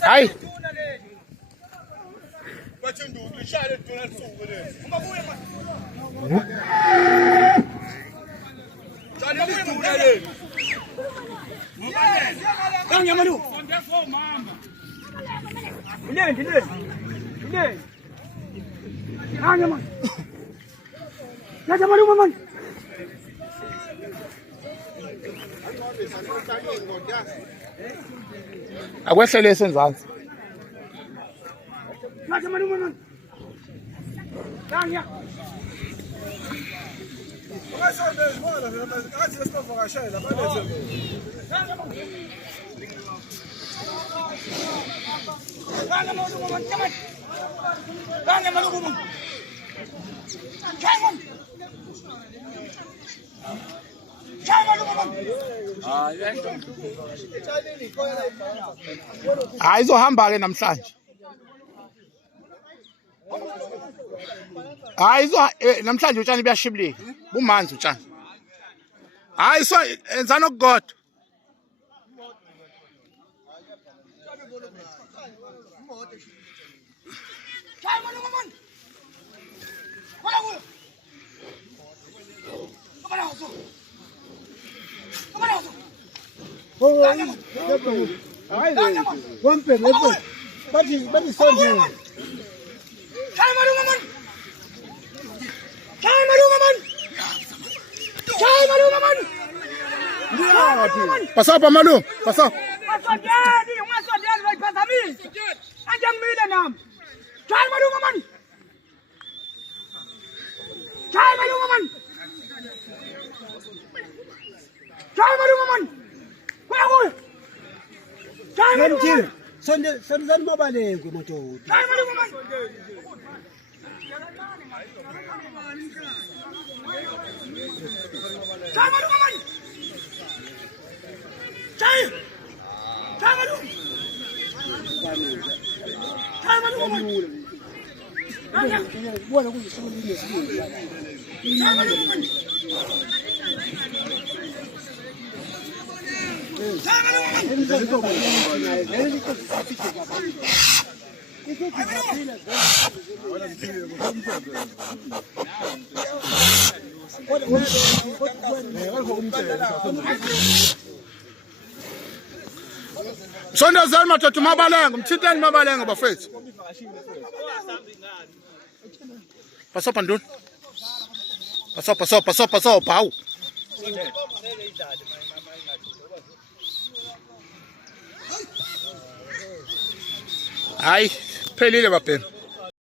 Hayi. Akwehlele esenzansi. Hayi izohamba ke namhlanje. Hayi namhlanje utshani buyashibilika. Bumanzi utshani. Hayi so enzana okugodwa. Passa pa Malu, passa. Sonda zelma thathu mabalenga umthinteni mabalenga bafethu. Passa pandun. Passa pau. Hayi phelile bapela.